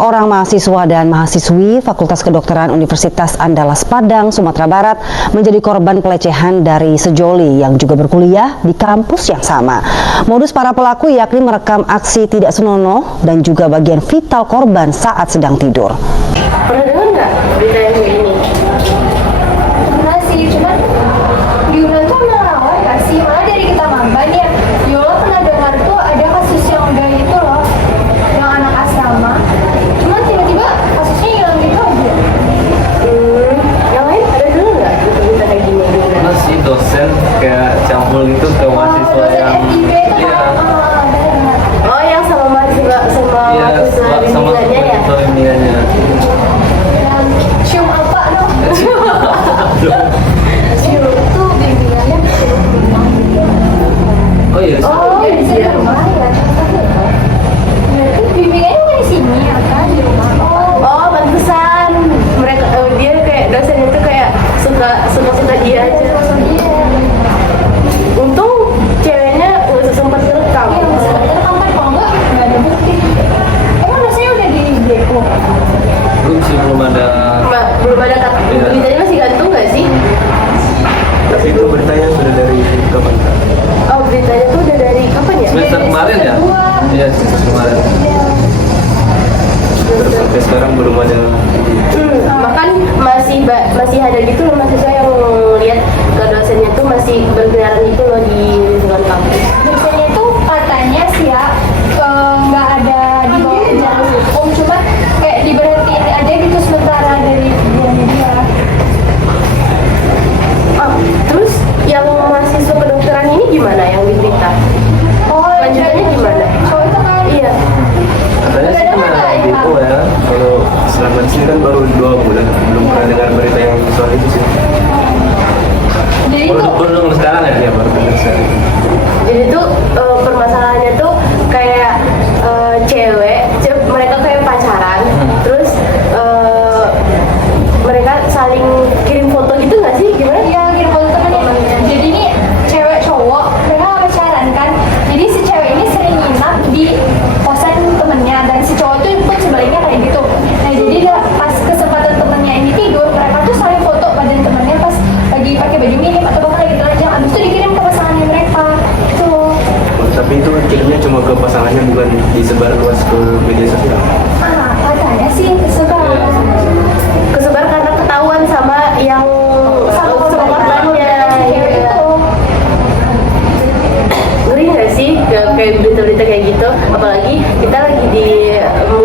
orang mahasiswa dan mahasiswi Fakultas Kedokteran Universitas Andalas Padang, Sumatera Barat menjadi korban pelecehan dari sejoli yang juga berkuliah di kampus yang sama. Modus para pelaku yakni merekam aksi tidak senonoh dan juga bagian vital korban saat sedang tidur. Pernah dengar nggak berita yang kayak ini? Pernah sih, cuman di Unan tuh emang rawan nggak sih? Malah dari kita maba nih, Yola pernah dengar tuh ada kasus yang udah itu loh, yang anak asrama. Cuman tiba-tiba kasusnya hilang gitu aja. Yang lain ada dulu nggak berita kayak gini? Pernah sih dosen kayak campur gitu ke mahasiswa yang FIB itu iya Oh, yang sama mahasiswa iya sama bimbingannya ya? bimbingannya. yang cium apa dong? Cium tuh bimbingannya cium rumah gitu. Oh iya. Oh, Jadi iya. di rumah ya. Berarti bimbingannya kan di sini ya kan, di rumah. Oh, pantesan mereka dia kayak dosennya tuh kayak suka dia aja. Untung ceweknya nggak sempat rekam. Iya, masih ada rekaman, kalau nggak ada bukti. Emang dosennya udah di depo? Belum sih, belum ada. Belum ada kata. Iya. Beritanya masih gantung nggak sih? Tapi itu beritanya sudah dari kapan? Oh, beritanya tuh udah dari kapan ya? Semester kemarin ya? Iya, semester kemarin. Terus sampai sekarang belum ada. Makan masih ada gitu loh mahasiswa yang lihat ke dosennya tuh masih berkeliaran gitu loh di lingkungan kampus. Dosennya itu katanya sih ya nggak ada di bawah jalur hukum, cuma kayak diberhentiin aja gitu sementara dari kerjaannya dia. Oh, terus yang mahasiswa kedokteran ini gimana yang di berita? Oh, Lanjutannya gimana? cowok itu kan? Iya. Katanya sih kena depo ya. Kalau selama di sini kan baru 2 bulan, belum pernah dengar berita yang soal itu sih. Jadi itu Baru dengar sekarang ya? Iya, baru dengar saya. Jadi tuh permasalahannya tuh kayak mereka kayak pacaran, terus mereka saling kirim foto gitu nggak sih? Gimana? ya kirim foto temennya. Jadi ini cewek cowok mereka nggak pacaran kan. Jadi si cewek ini sering nginap di kosan temennya dan si cowok tuh pun sebaliknya kayak gitu. Nah jadi pas kesempatan temennya ini tidur, mereka tuh saling foto badan temennya pas lagi pakai baju minim atau bahkan lagi telanjang. Abis itu dikirim ke pasangannya mereka. Tuh. Tapi itu kirimnya cuma ke pasangannya, bukan disebar luas ke media sosial. Katanya sih Kesebar karena ketahuan sama yang sama korbannya. cewek itu. Ngeri nggak sih kayak berita-berita kayak gitu? Apalagi kita lagi di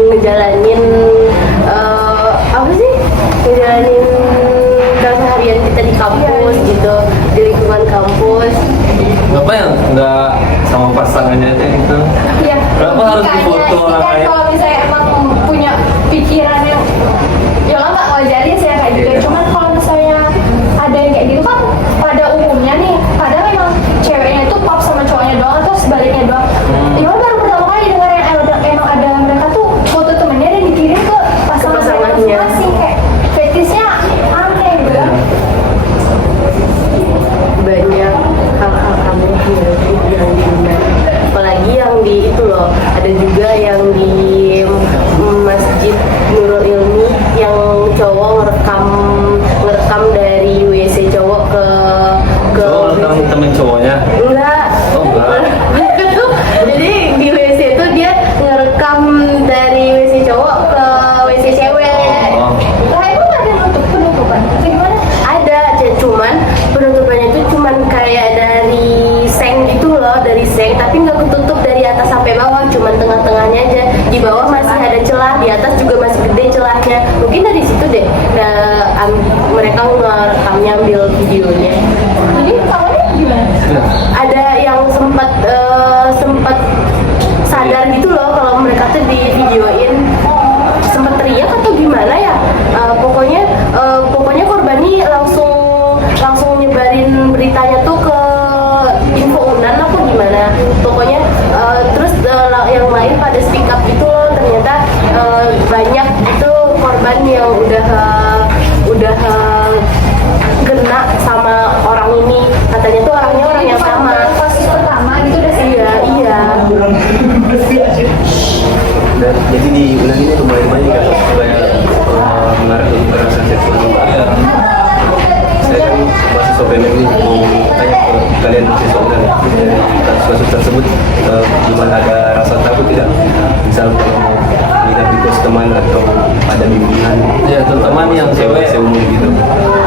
ngejalanin apa sih? Ngejalanin keseharian kita di kampus gitu, di lingkungan kampus. Kenapa ya nggak sama pasangannya aja gitu? Iya. Kenapa harus difoto orang kan lain? kalau misalnya emang punya pikiran yang ya lah nggak wajarin sih ya kayak gitu. Iya. Cuman kalau misalnya ada yang kayak gitu kan pada umumnya nih, kadang memang ceweknya itu pop sama cowoknya doang atau sebaliknya doang. Iwan baru pertama kali dengar yang emang ada mereka tuh foto temennya dan dikirim ke pasangan mereka pasangannya. masing-masing, kayak fetisnya aneh gitu kan. Banyak hal-hal aneh yang diundang. Apalagi yang di itu loh, ada juga yang di Masjid Nurul Ilmi yang cowok ngerekam dari WC cowok ke Oh, temen cowoknya? enggak. Oh, enggak. Jadi di WC itu dia ngerekam dari WC cowok ke WC cewek. Oh. Lah emang ada penutupan? Atau gimana? Ada, cuman penutupannya itu cuman kayak dari seng gitu loh, dari seng, tapi nggak ketutup dari atas sampai bawah, cuman tengah-tengahnya aja. Di bawah masih ada celah, di atas juga masih gede celahnya. Mungkin dari situ deh, mereka ngerekamnya, ambil videonya. Jadi awalnya gimana? Ada yang sempat sadar gitu loh kalau mereka tuh di videoin, sempat teriak atau gimana ya. Pokoknya korban ini langsung nyebarin beritanya tuh ke info Unan apa gimana. Pokoknya terus yang lain pada speak up gitu loh. Ternyata banyak itu korban yang udah kena sama orang ini. Katanya tuh orangnya orang yang sama. Kasus pertama gitu udah Iya. Dan jadi di bulan ini lumayan banyak tersebut gimana, ada rasa takut tidak? Misal kalau mau nginap di kos teman atau ada bimbingan Ya terutama nih yang cewek. seumur gitu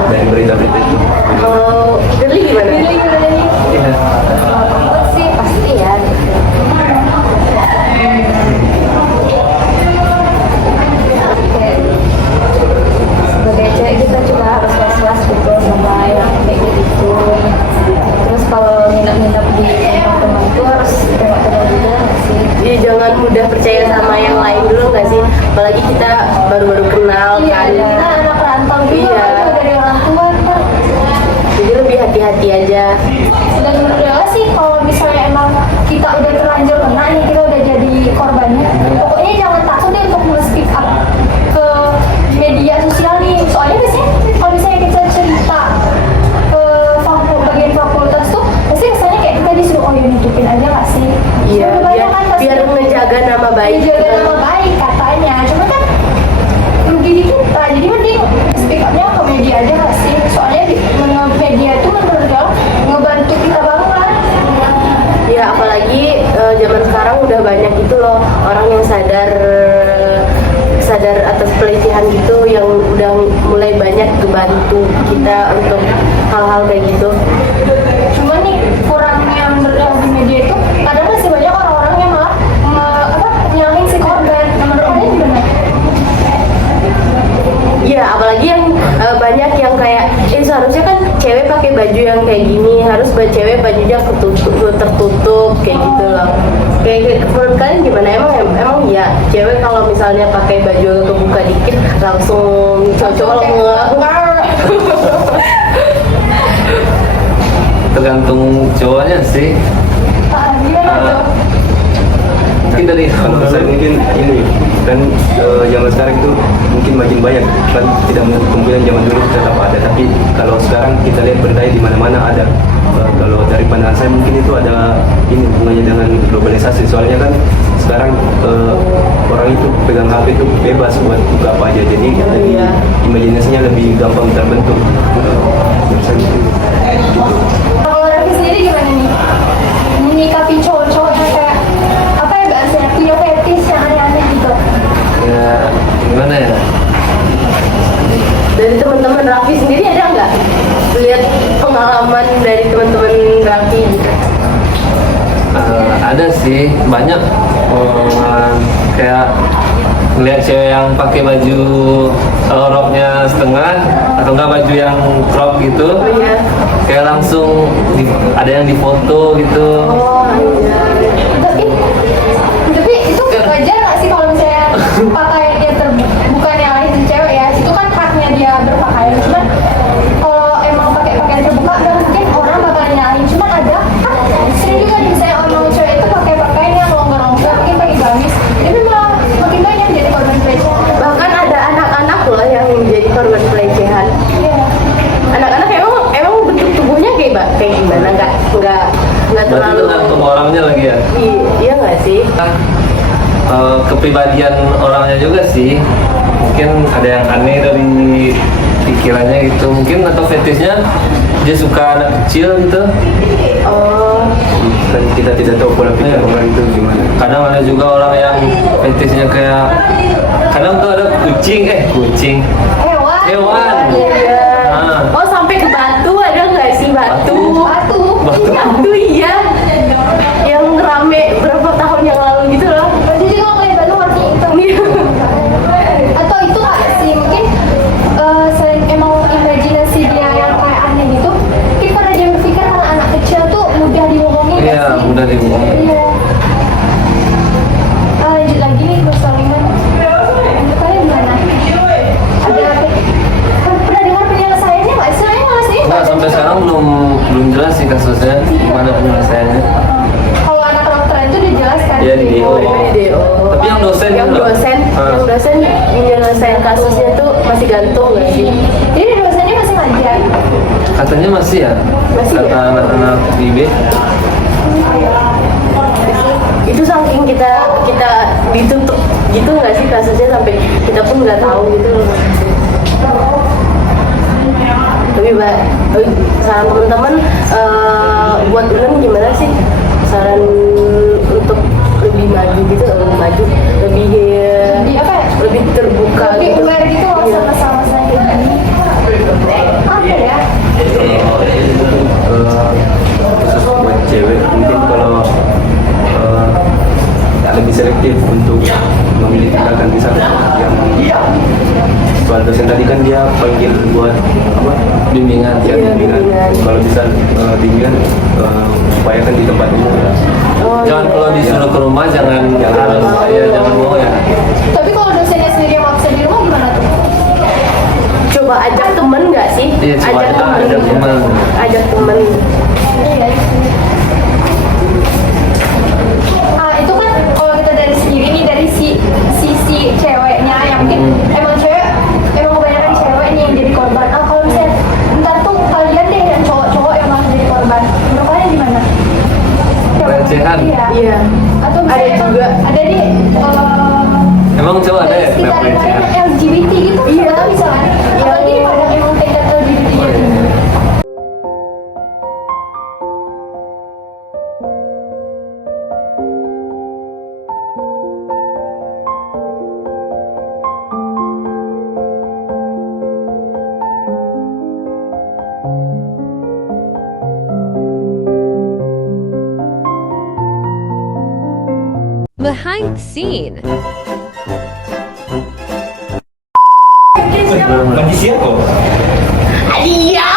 dari berita-berita itu. Kalau Deli gimana? Iya. Takut sih pasti ya. Sebagai cewek kita juga harus was-was gitu sama yang kayak gitu. Terus kalau nginep-nginep di tempat teman itu harus tengok-tengok juga nggak sih? Ya, jangan mudah percaya sama yang lain dulu nggak sih? Apalagi kita baru-baru kenal Iya, kan. kita anak rantau juga Iya. kan, dari orang tua kan. Jadi lebih hati-hati aja. Dan menurut gue sih kalau misalnya emang kita udah terlanjur kena nih, kita udah jadi korbannya, pokoknya jangan takut deh untuk nge-speak up ke media sosial nih. Soalnya biasanya kalau misalnya kita cerita ke bagian fakultas tuh pasti kesannya kayak kita disuruh, oh ya nutupin aja nggak sih? Iya, Sebenarnya kan pasti biar ngejaga nama baik. dijaga nama baik katanya, cuma kan rugi di kita, jadi mending speak up-nya ke media aja nggak sih? Soalnya di media itu menurut gue ngebantu kita banget. Ya apalagi zaman sekarang udah banyak gitu loh orang yang sadar atas pelecehan gitu, yang udah mulai banyak ngebantu kita untuk hal-hal kayak gitu. Cuma nih kurangnya menurut di media itu kadang masih banyak orang-orang yang malah nyalahin si korban. Menurut kalian gimana? Iya, apalagi yang banyak yang kayak seharusnya kan cewek pakai baju yang kayak gini, harus cewek bajunya tertutup kayak gitu loh. Kayak menurut kalian gimana? Emang ya cewek kalau misalnya pakai baju kebuka dikit langsung cowok Tergantung cowoknya sih. Gimana tuh? Mungkin dari Kalau saya mungkin ini kan zaman sekarang itu mungkin makin banyak kan, tidak menutup kemungkinan zaman dulu tetap ada, tapi kalau sekarang kita lihat berdaya di mana-mana ada. Kalau dari pandangan saya mungkin itu ada ini hubungannya dengan globalisasi, soalnya kan sekarang orang itu pegang HP itu bebas buat buka apa aja, jadi lebih imajinasinya lebih gampang terbentuk. Misalnya gitu. Kalau Raffi sendiri gimana nih? Menyikapi cowok-cowok yang kayak apa ya bahasanya, punya fetish yang aneh-aneh gitu. ya gimana ya? Dari teman-teman Raffi sendiri ada nggak lihat pengalaman dari teman-teman Raffi gitu? Ada sih, banyak kayak ngeliat cewek yang pakai baju roknya setengah atau enggak baju yang crop gitu, Iya. kayak langsung ada yang difoto gitu. Oh iya. Tapi itu wajar nggak sih kalau misalnya pakaian dia bukan yang lain si cewek ya, itu kan haknya dia berpakaian. Cuman kalau emang pakai pakaian terbuka, dan mungkin orang bakal nyalain. Cuman ada kan sering juga nih, misalnya orang cewek itu pakai pakaian yang longgar-longgar, mungkin pakai gamis, itu malah makin banyak jadi korban pelecehan. Bahkan ada anak-anak loh yang menjadi korban pelecehan. Iya. Anak-anak emang bentuk tubuhnya kayak gimana? Nggak Berarti terlalu. tergantung orangnya lagi ya. Iya nggak sih? Kepribadian orangnya juga sih, mungkin ada yang aneh dari pikirannya gitu, mungkin atau fetishnya dia suka anak kecil gitu. Oh. Kan kita tidak tahu pola pikir orang itu gimana. Kadang ada juga orang yang fetishnya kayak, kadang tuh ada kucing. Hewan. Iya. Ah. Oh sampai ke batu ada nggak sih batu? Batu. Iya. Yang rame berapa tahun yang lalu gitu loh. Baju juga ngeliat batu warna hitam. Atau itu nggak sih mungkin selain emang imajinasi dia yang kayak aneh gitu, mungkin karena dia berpikir karena anak kecil tuh mudah dibohongin nggak Iya, sih? mudah dibohongin. Iya. Lanjut lagi nih ke Saliman. Menurut kalian gimana? Ada pernah dengar penyelesaiannya nggak sih? Soalnya nggak sih? Nggak, sampai sekarang belum jelas sih kasusnya gimana penyelesaiannya. Kalau anak kedokteran itu udah jelas kan? Iya, di DO. Tapi yang dosen yang juga. dosen menyelesaikan kasusnya tuh masih gantung nggak sih? Jadi dosennya masih ngajar. Katanya masih ya, Masih kata ya? anak-anak di IB. Itu saking kita ditutup gitu nggak sih kasusnya, sampai kita pun nggak tahu gitu loh. Tapi saran teman-teman buat Ulen gimana sih saran untuk lebih maju gitu, lebih apa ya? lebih terbuka Lebih gitu. aware gitu loh Iya. sama sama kayak gini. Apa ya? Khusus buat cewek mungkin kalau lebih selektif untuk memilih tindakan misalnya yang soal dosen tadi kan dia panggil buat apa Bimbingan. ya Iya, bimbingan. bimbingan. Kalau bisa bimbingan upayakan di tempat umum ya. Oh, Jangan iya. kalau disuruh ke rumah jangan harus ya jangan mau ya. Tapi kalau dosennya sendiri yang maksa di rumah gimana tuh? Coba ajak temen nggak sih? Iya, coba ajak temen. Ajak temen. Iya. Itu kan kalau kita dari sendiri nih dari sisi ceweknya yang mungkin emang kebanyakan cewek nih yang jadi korban. Kalau misalnya ntar tuh kalian deh yang cowok-cowok yang malah jadi korban, menurut kalian gimana? Pelecehan. Iya. Iya. Atau Ada misalnya juga. ada di Emang cowok ada ya kena sekitar pelecehan? LGBT gitu, Iya. bisa kan? Apalagi di Padang emang tingkat LGBT Oh, gitu. iya. Behind the scene. Pagi siang kok. Iya.